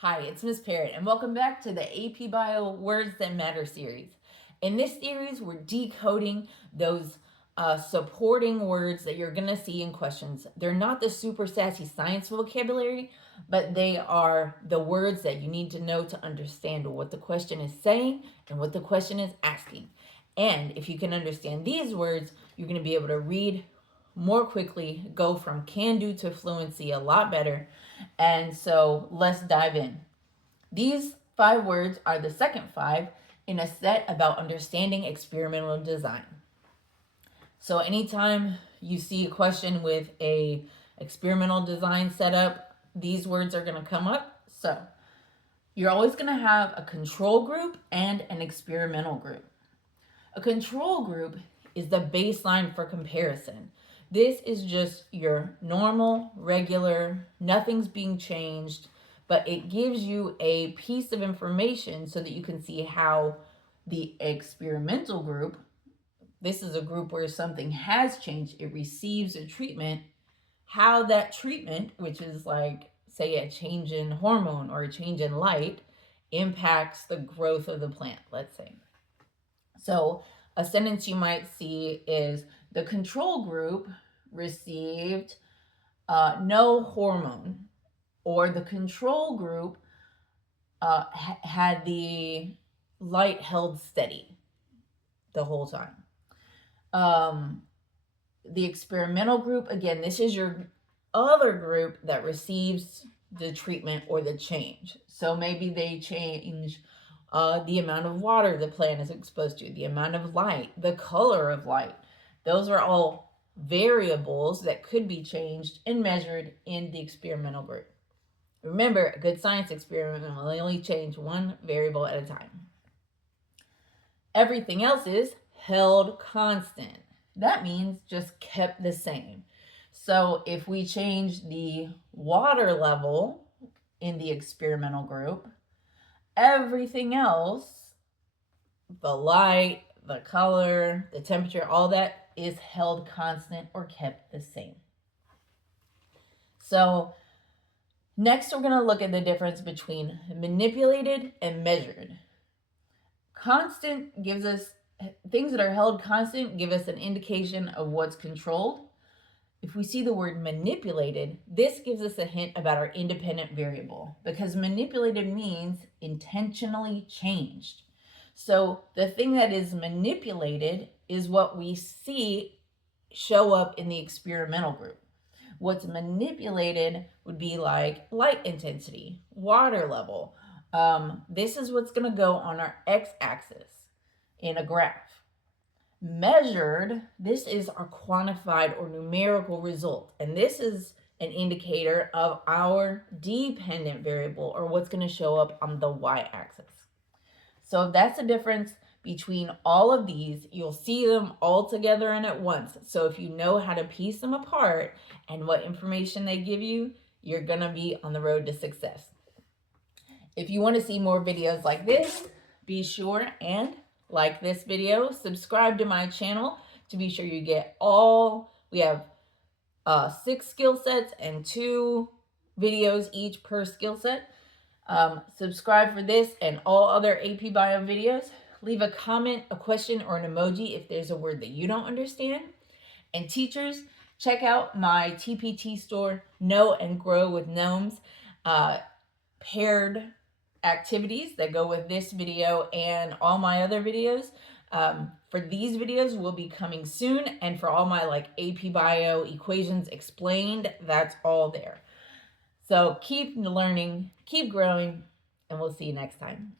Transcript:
Hi, it's Miss Parrott, and welcome back to the AP Bio Words That Matter series. In this series, we're decoding those supporting words that you're going to see in questions. They're not the super sassy science vocabulary, but they are the words that you need to know to understand what the question is saying and what the question is asking. And if you can understand these words, you're going to be able to read more quickly, go from can do to fluency a lot better. And so let's dive in. These 5 words are the second 5 in a set about understanding experimental design. So anytime you see a question with a experimental design setup, these words are going to come up. So you're always going to have a control group and an experimental group. A control group is the baseline for comparison. This is just your normal, regular, nothing's being changed, but it gives you a piece of information so that you can see how the experimental group, this is a group where something has changed, it receives a treatment, how that treatment, which is like, say, a change in hormone or a change in light, impacts the growth of the plant, let's say. So a sentence you might see is the control group received no hormone, or the control group had the light held steady the whole time. The experimental group, again, this is your other group that receives the treatment or the change. So maybe they change the amount of water the plant is exposed to, the amount of light, the color of light. Those are all variables that could be changed and measured in the experimental group. Remember, a good science experiment will only change one variable at a time. Everything else is held constant. That means just kept the same. So if we change the water level in the experimental group, everything else, the light, the color, the temperature, all that is held constant or kept the same. So next, we're going to look at the difference between manipulated and measured. Constant gives us, things that are held constant give us an indication of what's controlled. If we see the word manipulated, this gives us a hint about our independent variable, because manipulated means intentionally changed. So the thing that is manipulated is what we see show up in the experimental group. What's manipulated would be like light intensity, water level. This is what's going to go on our x-axis in a graph. Measured, this is our quantified or numerical result. And this is an indicator of our dependent variable, or what's going to show up on the y-axis. So that's the difference between all of these. You'll see them all together and at once. So if you know how to piece them apart and what information they give you, you're going to be on the road to success. If you want to see more videos like this, be sure and like this video, subscribe to my channel to be sure you get all, we have 6 skill sets and 2 videos each per skill set. Subscribe for this and all other AP Bio videos. Leave a comment, a question, or an emoji if there's a word that you don't understand. And teachers, check out my TPT store, Know and Grow with Gnomes, paired activities that go with this video and all my other videos. For these videos will be coming soon, and for all my like AP Bio equations explained, that's all there. So keep learning, keep growing, and we'll see you next time.